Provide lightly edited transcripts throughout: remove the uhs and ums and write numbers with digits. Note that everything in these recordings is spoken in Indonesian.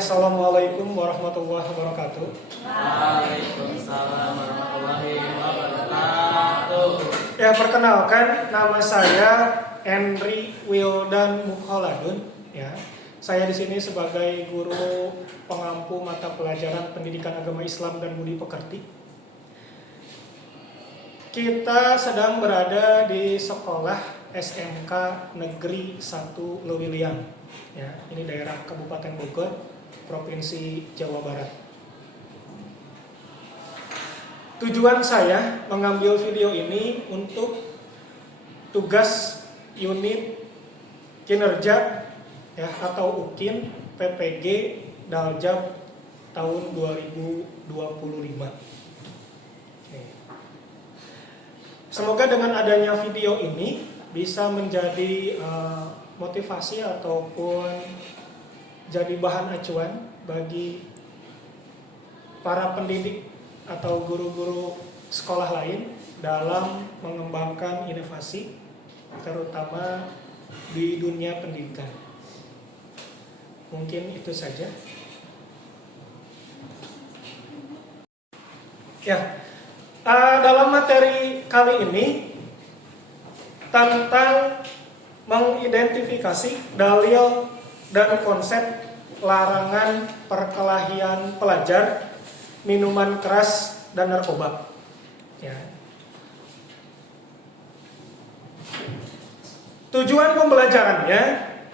Assalamualaikum warahmatullahi wabarakatuh. Waalaikumsalam warahmatullahi wabarakatuh. Ya, perkenalkan, nama saya Henry Wildan Mukholadun. Ya, saya di sini sebagai guru pengampu mata pelajaran Pendidikan Agama Islam dan Budi Pekerti. Kita sedang berada di sekolah SMK Negeri 1 Lewiliang. Ya, ini daerah Kabupaten Bogor, Provinsi Jawa Barat. Tujuan saya mengambil video ini untuk tugas unit kinerja ya atau UKIN PPG Daljab tahun 2025. Oke. Semoga dengan adanya video ini bisa menjadi motivasi ataupun jadi bahan acuan bagi para pendidik atau guru-guru sekolah lain dalam mengembangkan inovasi terutama di dunia pendidikan. Mungkin itu saja. Ya, dalam materi kali ini tentang mengidentifikasi dalil dan konsep larangan perkelahian pelajar, minuman keras, dan narkoba. Ya. Tujuan pembelajarannya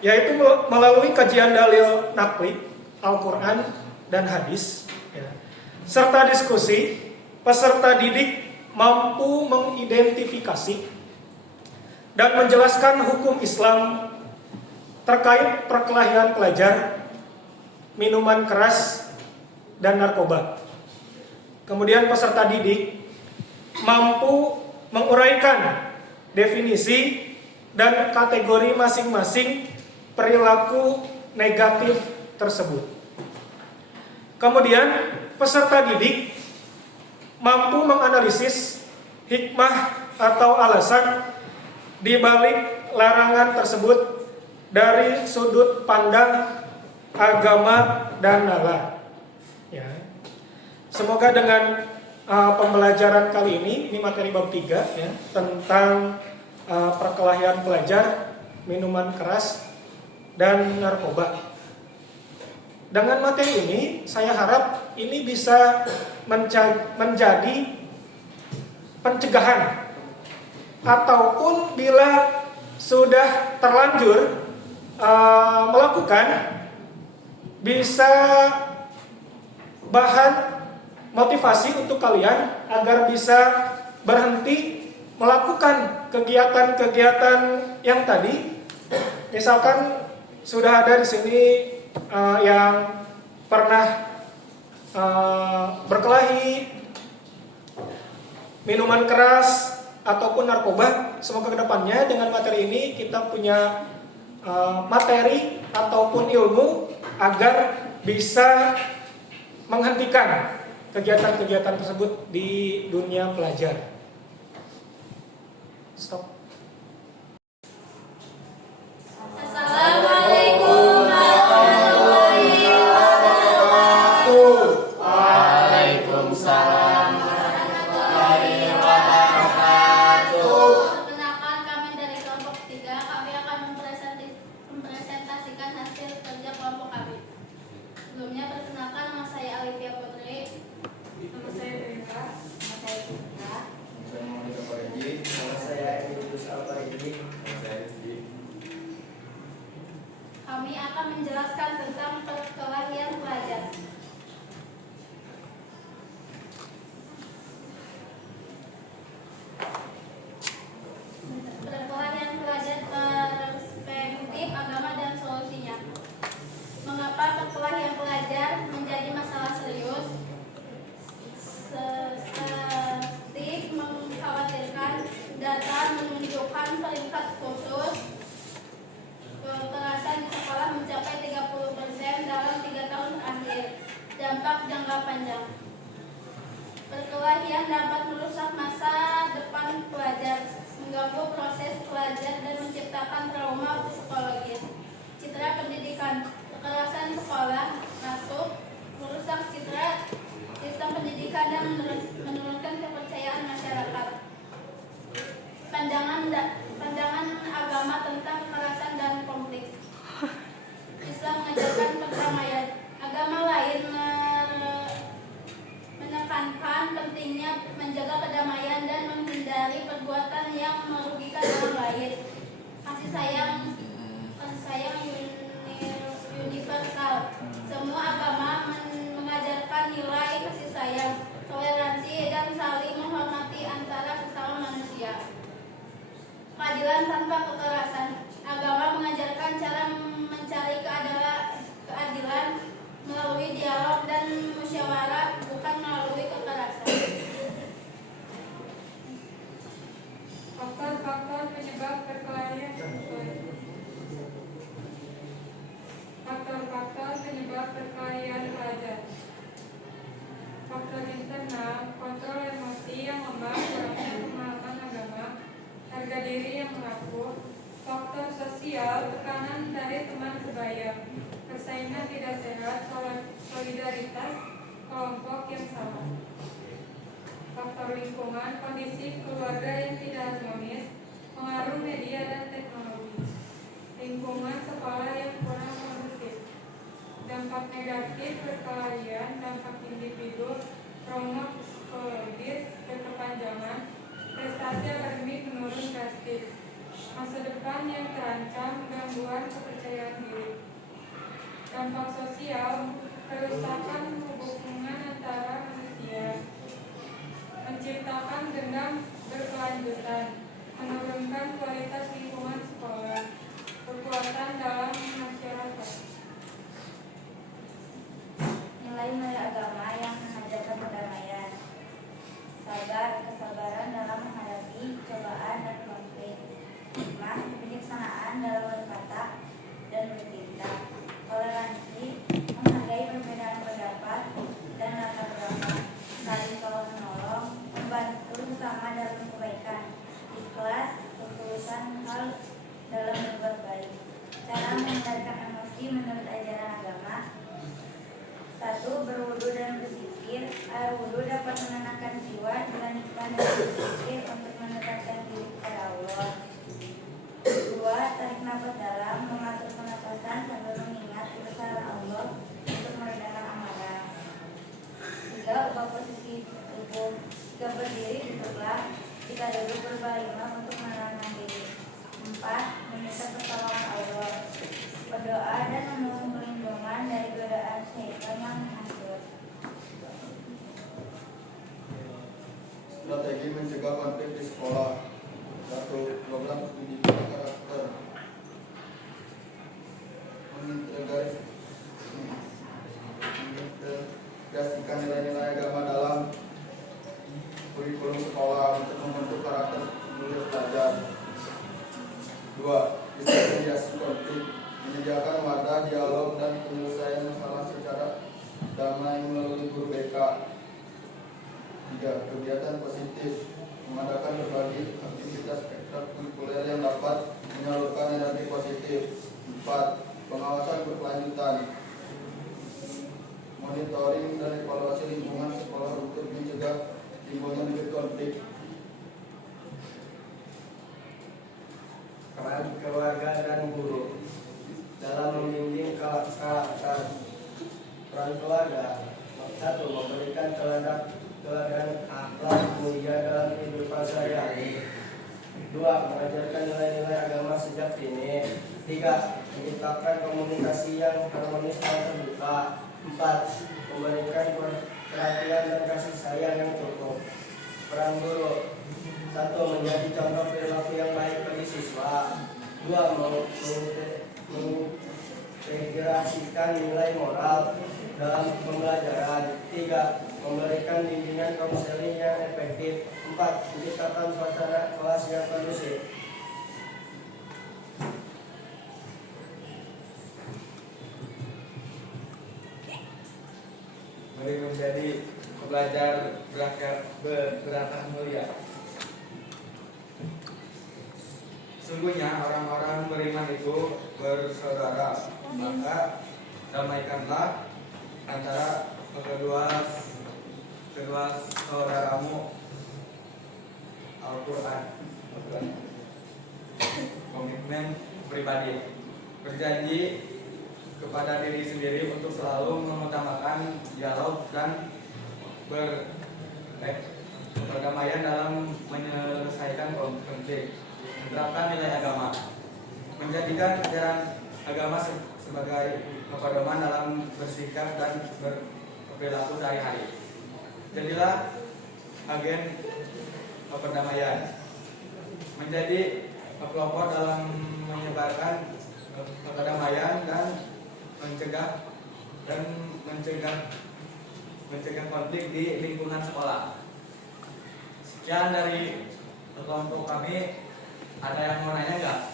yaitu melalui kajian dalil naqli, Al-Quran, dan hadis, ya, serta diskusi, peserta didik mampu mengidentifikasi dan menjelaskan hukum Islam terkait perkelahian pelajar, minuman keras, dan narkoba. Kemudian peserta didik mampu menguraikan definisi dan kategori masing-masing perilaku negatif tersebut. Kemudian peserta didik mampu menganalisis hikmah atau alasan di balik larangan tersebut dari sudut pandang agama dan nalar. Ya. Semoga dengan pembelajaran kali ini materi bab 3 ya, tentang perkelahian pelajar, minuman keras, dan narkoba. Dengan materi ini saya harap ini bisa menjadi pencegahan, ataupun bila sudah terlanjur melakukan, bisa bahan motivasi untuk kalian agar bisa berhenti melakukan kegiatan-kegiatan yang tadi. Misalkan sudah ada di sini yang pernah berkelahi, minuman keras, ataupun narkoba. Semoga kedepannya dengan materi ini kita punya materi ataupun ilmu agar bisa menghentikan kegiatan-kegiatan tersebut di dunia pelajar. Stop. Assalamualaikum warahmatullahi wabarakatuh. Waalaikumsalam warahmatullahi wabarakatuh. Perkenalkan, kami dari kelompok 3. Kami akan mempresentasikan hasil kerja kelompok kami. Sebelumnya perkenalkan, nama saya Alivia Putri. Nama saya Rika. Nama saya Citra. Nama saya Idrus Alfaridin. Kami akan menjelaskan tentang perkelahian pelajar. Perkelahian pelajar perspektif agama dan solusinya. Mengapa perkelahian pelajar menjadi masalah serius? Statistik mengkhawatirkan data menunjukkan peringkat khusus kekerasan di sekolah mencapai 30% dalam 3 tahun terakhir. Dampak jangka panjang. Perkelahian dapat merusak masa depan pelajar, mengganggu proses pelajar dan menciptakan trauma psikologis. Citra pendidikan. Kekerasan sekolah tekanan dari teman sebaya, persaingan tidak sehat, solidaritas kelompok yang salah. Faktor lingkungan, kondisi keluarga yang tidak harmonis, pengaruh media dan teknologi, lingkungan sekolah yang kurang kondusif, dampak negatif perkelahian, dampak individu, trauma psikologis berkepanjangan, prestasi akademik menurun drastis, masa depan yang terancam, gangguan kepercayaan diri. Dampak sosial, kerusakan hubungan antara manusia, menciptakan dendam berkelanjutan, menurunkan kualitas lingkungan sekolah, kekuatan dalam masyarakat. Nilai-nilai agama yang mengajarkan perdamaian, sabar, kesabaran dalam menghadapi cobaan dan konflik, hikmah, kebijaksanaan dalam berkata dan bertindak, toleransi, menghargai perbedaan pendapat dan latar belakang, saling tolong menolong, membantu bersama dalam kebaikan, ikhlas, ketulusan hal dalam berbuat baik. Cara menghindarkan emosi menurut ajaran agama: 1. Berwudu dan berzikir. Air wudu dapat menenangkan jiwa, dilanjutkan dengan berzikir untuk mendekatkan diri kepada Allah. 2. Tarik nafas dalam, mengatur pernapasan sambil mengingat kebesaran Allah untuk meredakan amarah. 3. Ubah posisi tubuh. Jika berdiri, duduklah. Jika duduk, berbaringlah untuk menenangkan diri. 4. Meminta pertolongan Allah, berdoa dan memohon perlindungan dari godaan syaitan yang menghasut. Strategi mencegah konflik di sekolah. 1. Program pendidikan karakter. Mengintegrasikan nilai-nilai agama dalam kurikulum sekolah untuk membentuk karakter murid pelajar. 2. Diskrimiasi konflik, menyediakan wadah dialog dan penyelesaian masalah secara damai melalui guru BK. 3. Kegiatan positif, mengadakan berbagai aktivitas ekstrakurikuler yang dapat menyalurkan energi positif. 4. Pengawasan berkelanjutan, monitoring dan evaluasi lingkungan sekolah untuk mencegah timbulnya konflik. Peran keluarga dan guru dalam membimbing karakter. Peran keluarga: 1. Memberikan teladan akhlak mulia dalam kehidupan sehari-hari. 2. Mengajarkan nilai-nilai agama sejak dini. 3. Menciptakan komunikasi yang harmonis dan terbuka. 4. Memberikan perhatian dan kasih sayang yang cukup. Peran guru: 1. Menjadi contoh perilaku yang baik bagi siswa. 2. Mengintegrasikan nilai moral dalam pembelajaran. 3. Memberikan bimbingan konseling yang efektif. 4. Menciptakan suasana kelas yang kondusif. Mari menjadi pelajar berakhlak mulia. Sungguhnya orang-orang beriman itu bersaudara, maka damaikanlah antara kedua saudaramu. Al-Quran. Komitmen pribadi, berjanji kepada diri sendiri untuk selalu mengutamakan dialog dan berdamaian dalam menyelesaikan konflik. Menerapkan nilai agama, menjadikan ajaran agama sebagai pedoman dalam bersikap dan berperilaku sehari-hari. Jadilah agen perdamaian, menjadi pelopor dalam menyebarkan perdamaian dan mencegah konflik di lingkungan sekolah. Sekian dari kelompok kami. Ada yang mau nanya nggak?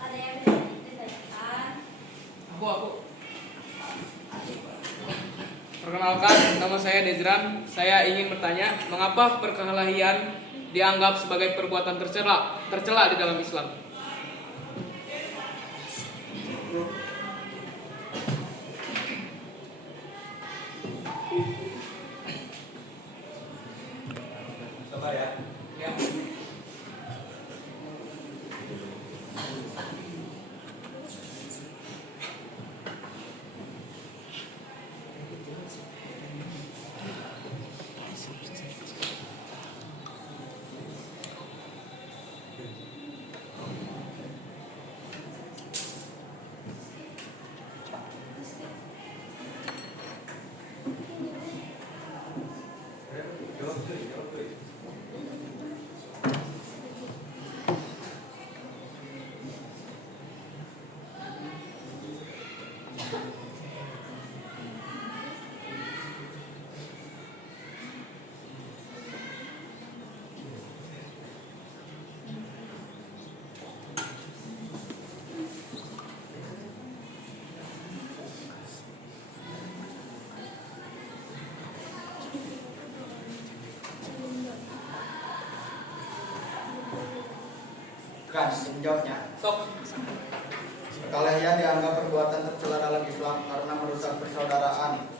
Ada yang bisa ditanyakan? Aku. Perkenalkan, nama saya Dezran. Saya ingin bertanya, mengapa perkelahian dianggap sebagai perbuatan tercela di dalam Islam? Bukan, menjawabnya. Sok. Perkelahian dianggap perbuatan tercela dalam Islam karena merusak persaudaraan,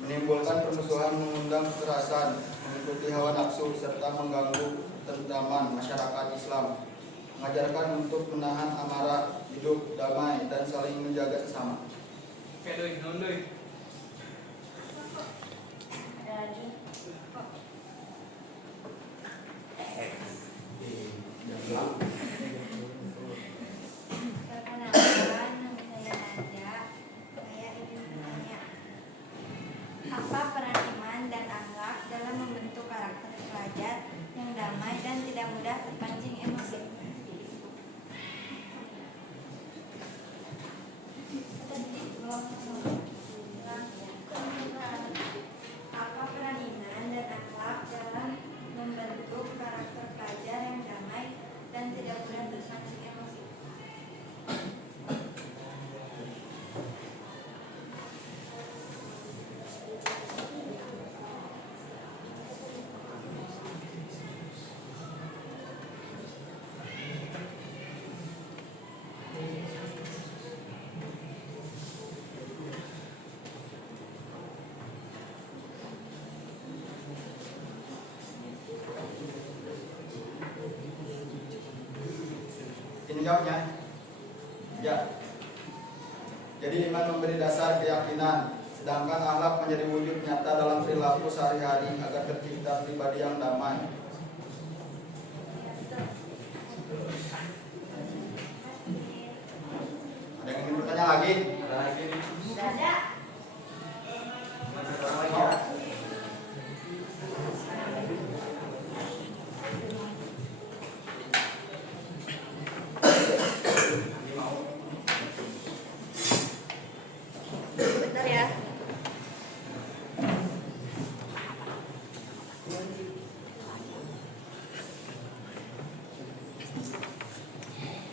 menimbulkan permusuhan, mengundang kekerasan, mengikuti hawa nafsu, serta mengganggu ketentraman masyarakat Islam. Mengajarkan untuk menahan amarah, hidup damai, dan saling menjaga sesama. Oke, doi, non doi. Ada lagi? Perkenalkan, nama saya Nadia. Saya ingin bertanya, apa peran iman dan akhlak dalam membentuk karakter pelajar yang damai dan tidak mudah terpancing emosi? Apa peran iman dan akhlak dalam membentuk karakter pelajar yang damai dan tidak mudah terpancing emosi? Ini jawabnya. Ya. Jadi iman memberi dasar keyakinan, sedangkan akhlak menjadi wujud nyata dalam perilaku sehari-hari agar tercipta pribadi yang damai. Ada yang ingin bertanya lagi? Ada lagi nih. Sudah ada. Masih kurang lagi ya. Ini mau. Bentar ya.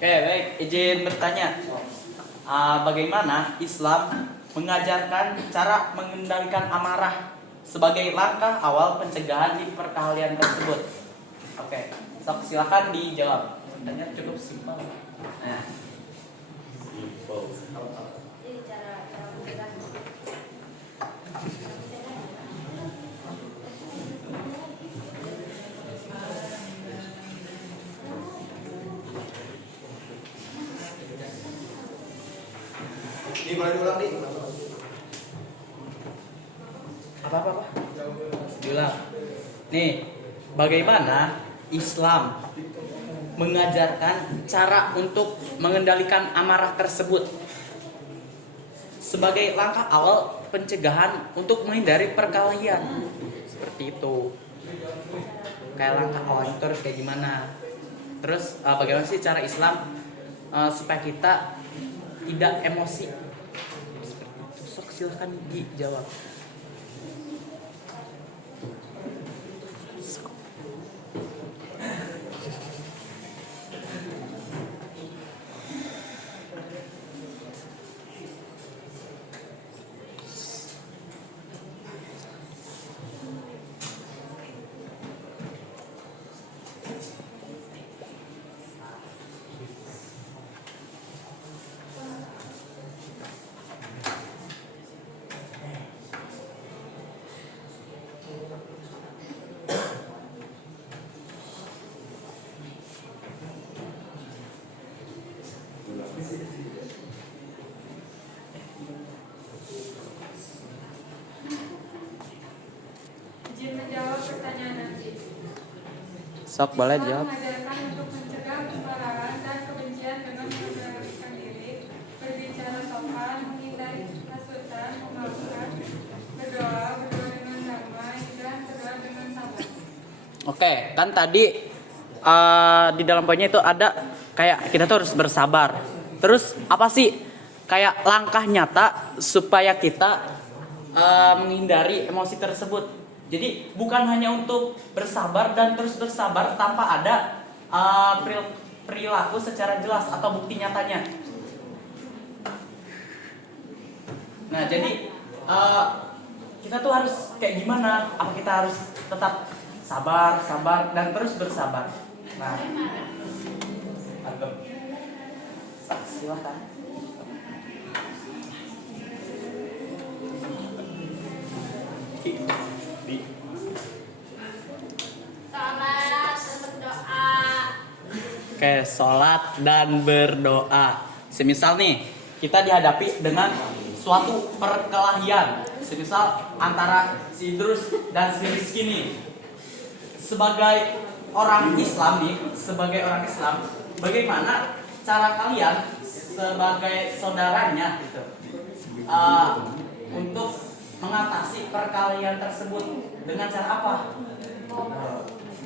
Oke, baik. Izin bertanya. Bagaimana Islam mengajarkan cara mengendalikan amarah sebagai langkah awal pencegahan di perkelahian tersebut? Oke, sok silakan dijawab. Pertanyaan cukup simpel. Nah, Jadi cara mencegah. Ini boleh diulang nih. apa? Diulang. Nih, bagaimana Islam mengajarkan cara untuk mengendalikan amarah tersebut sebagai langkah awal pencegahan untuk menghindari perkelahian. Seperti itu. Kayak langkah awal itu harus kayak gimana? Terus bagaimana sih cara Islam supaya kita tidak emosi? Seperti itu. Sok silahkan dijawab. Izin menjawab pertanyaan nanti. Sok boleh Islam jawab. mengajarkan untuk mencegah kemarahan dan kebencian dengan mengendalikan diri, berbicara sopan, menghindari hasutan, memaafkan, berdoa dengan damai, dan berdoa dengan sabar. Oke, kan tadi di dalam poinnya itu ada kayak kita tuh harus bersabar. Terus apa sih kayak langkah nyata supaya kita menghindari emosi tersebut? Jadi bukan hanya untuk bersabar dan terus bersabar tanpa ada perilaku secara jelas atau bukti nyatanya. Nah, jadi kita tuh harus kayak gimana? Apa kita harus tetap sabar dan terus bersabar? Nah, agak Silakan. Salat dan berdoa. Oke, sholat dan berdoa. Semisal nih, kita dihadapi dengan suatu perkelahian. Semisal antara si Idrus dan si Rizky nih. Sebagai orang Islam nih, bagaimana cara kalian sebagai saudaranya gitu, untuk mengatasi perkelahian tersebut dengan cara apa?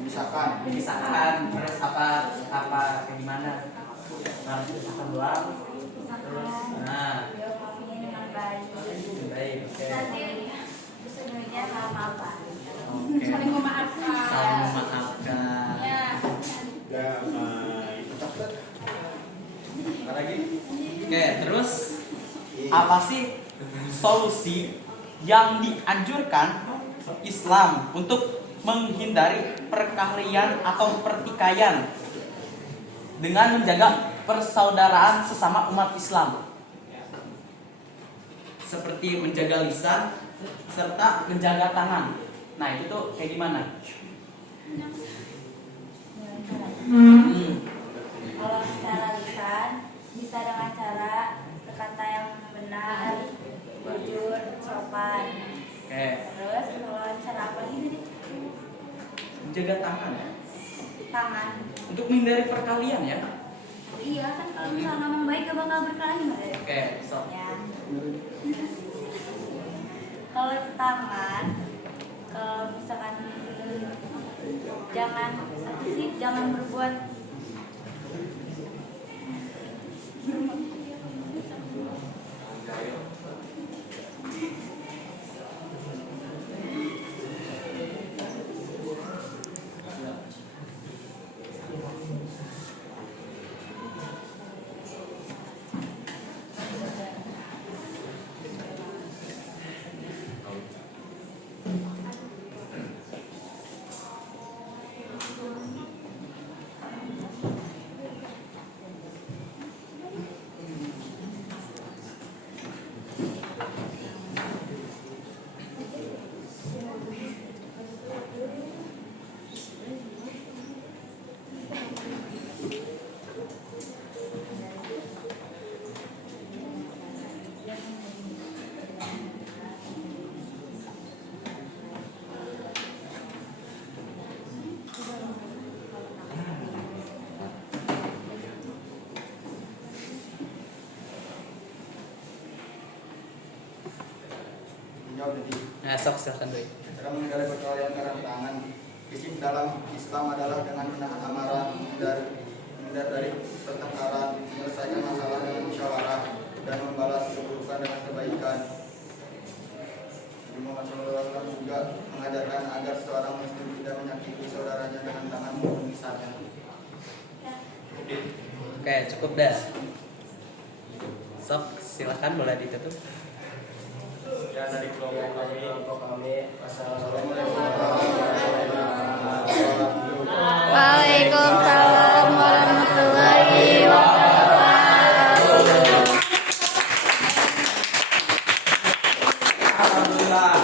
Misalkan terus apa kayak gimana? Nah, misalkan doang. Nah, Beliau ngomongnya dengan baik. baik, oke. Nanti sebenarnya apa? Oke. Saling memaafkan. Saling memaafkan. Ya. Apa lagi? Oke, terus apa sih solusi yang dianjurkan Islam untuk menghindari perkelahian atau pertikaian dengan menjaga persaudaraan sesama umat Islam, seperti menjaga lisan serta menjaga tangan? Nah, itu tuh kayak gimana? Kalau secara lisan bisa dengan cara berkata yang benar, jujur, sopan. Oke, Terus kalau cara apa lagi tadi? menjaga tangan ya, Tangan. untuk menghindari perkelahian ya. Iya kan kalau misalnya ngomong baik gak bakal berkelahi Mbak. Oke, so Ya. Kalau tangan, kalau misalkan jangan berbuat nah, sok silakan doi. Cara menghindari perkelahian karena tangan. Prinsip dalam Islam adalah dengan menahan amarah, menghindar dari pertengkaran, menyelesaikan masalah dengan musyawarah, dan membalas keburukan dengan kebaikan. Nabi Muhammad SAW juga mengajarkan agar seorang muslim tidak menyakiti saudaranya dengan tangan maupun lisannya. Oke, cukup dah. Sok silakan boleh ditutup. Ya, dari kelompok kami. Wassalamualaikum. Waalaikumsalam warahmatullahi wabarakatuh. Alhamdulillah.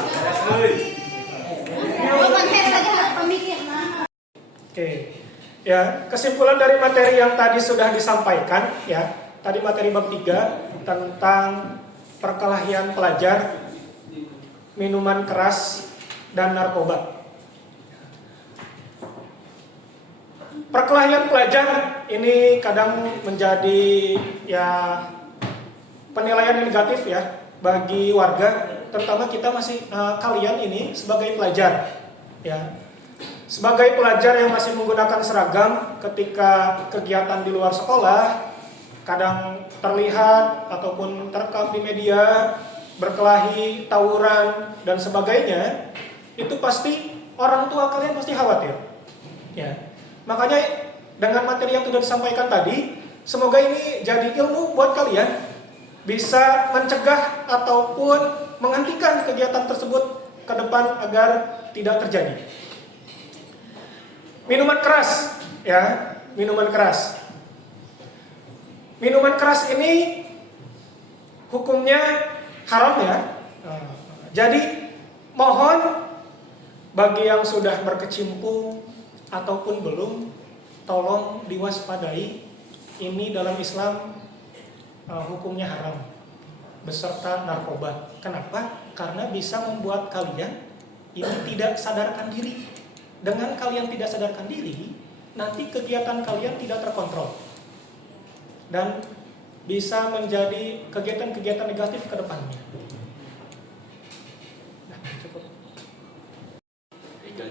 Oke, ya kesimpulan dari materi yang tadi sudah disampaikan, ya tadi materi bab 3 tentang perkelahian pelajar, minuman keras, dan narkoba. Perkelahian pelajar ini kadang menjadi ya penilaian yang negatif ya bagi warga, terutama kita masih kalian ini sebagai pelajar, ya. Sebagai pelajar yang masih menggunakan seragam ketika kegiatan di luar sekolah, kadang terlihat ataupun terekam di media berkelahi, tawuran, dan sebagainya, itu pasti orang tua kalian pasti khawatir. Ya. Makanya dengan materi yang sudah disampaikan tadi, semoga ini jadi ilmu buat kalian, bisa mencegah ataupun menghentikan kegiatan tersebut ke depan agar tidak terjadi. Minuman keras, ya, minuman keras. Minuman keras ini hukumnya haram ya. Jadi mohon bagi yang sudah berkecimpung ataupun belum, tolong diwaspadai. Ini dalam Islam hukumnya haram beserta narkoba. Kenapa? Karena bisa membuat kalian ini tidak sadarkan diri. Dengan kalian tidak sadarkan diri, nanti kegiatan kalian tidak terkontrol dan bisa menjadi kegiatan-kegiatan negatif ke depannya. Nah, cukup.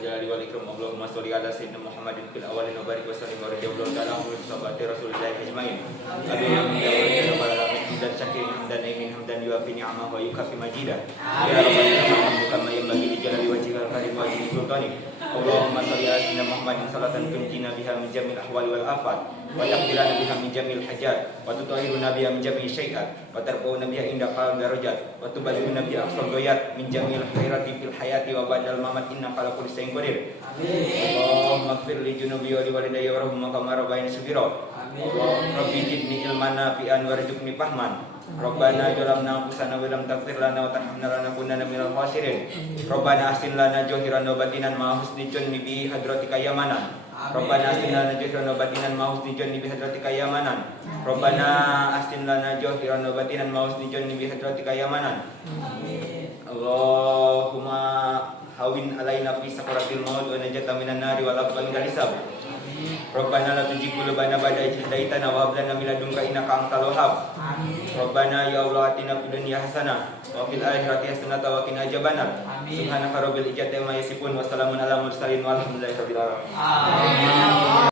Jalali wal ikram Allahumma sholli ala sayyidina Muhammadin fil awwalin wa barik wa sallim wa radhiyallahu ta'ala anhu sahabati Rasulillah ajmain. Amin ya rabbal alamin dan syakirin dan imin hamdan yuafi ni'amah wa yukafi majidah. Ya rabbana hamdu kama yanbaghi li jalali wajhikal karim wa ajli sultanik. Allahumma sholli ala sayyidina Muhammadin salatan tunjina biha min jamil ahwali wal afat wa taqbilana biha min jamil hajat wa tutahhiruna biha min jamil syai'at wa tarfa'una biha inda qal darajat wa tuballighuna biha aqsal ghayat min jamil khairati fil hayati wa ba'dal mamat innaka ala kulli shay'in qadir. Allahumma ighfir li junubi wa li walidayya warhamhuma kama rabbayani shaghira. Allahumma rabbi zidni ilman nafi'an warzuqni fahman. Rabbana zalamna anfusana wa lam taghfir lana wa tarhamna lanakunanna minal khasirin. Rabbana ahsin lana zahiran wa batinan ma husni junni bi hadratika ya manan. Rabbana ahsin lana zahiran wa batinan ma husni junni bi hadratika ya manan. Rabbana ahsin lana zahiran wa batinan ma husni junni bi hadratika ya manan. Allahumma hawin alaina fi sakaratil maut wa najata minan nari wal afwa minal hisab. Rabbana la tuzigh qulubana ba'da idh hadaytana wa hab lana min ladunka innaka antal wahhab. Rabbana ya Allah atina fid dunya hasanah wa fil akhirati hasanah wa qina adzabannar. Subhanaka rabbil izzati amma yasifun wa salamun alal mursalin walhamdulillahi rabbil alamin.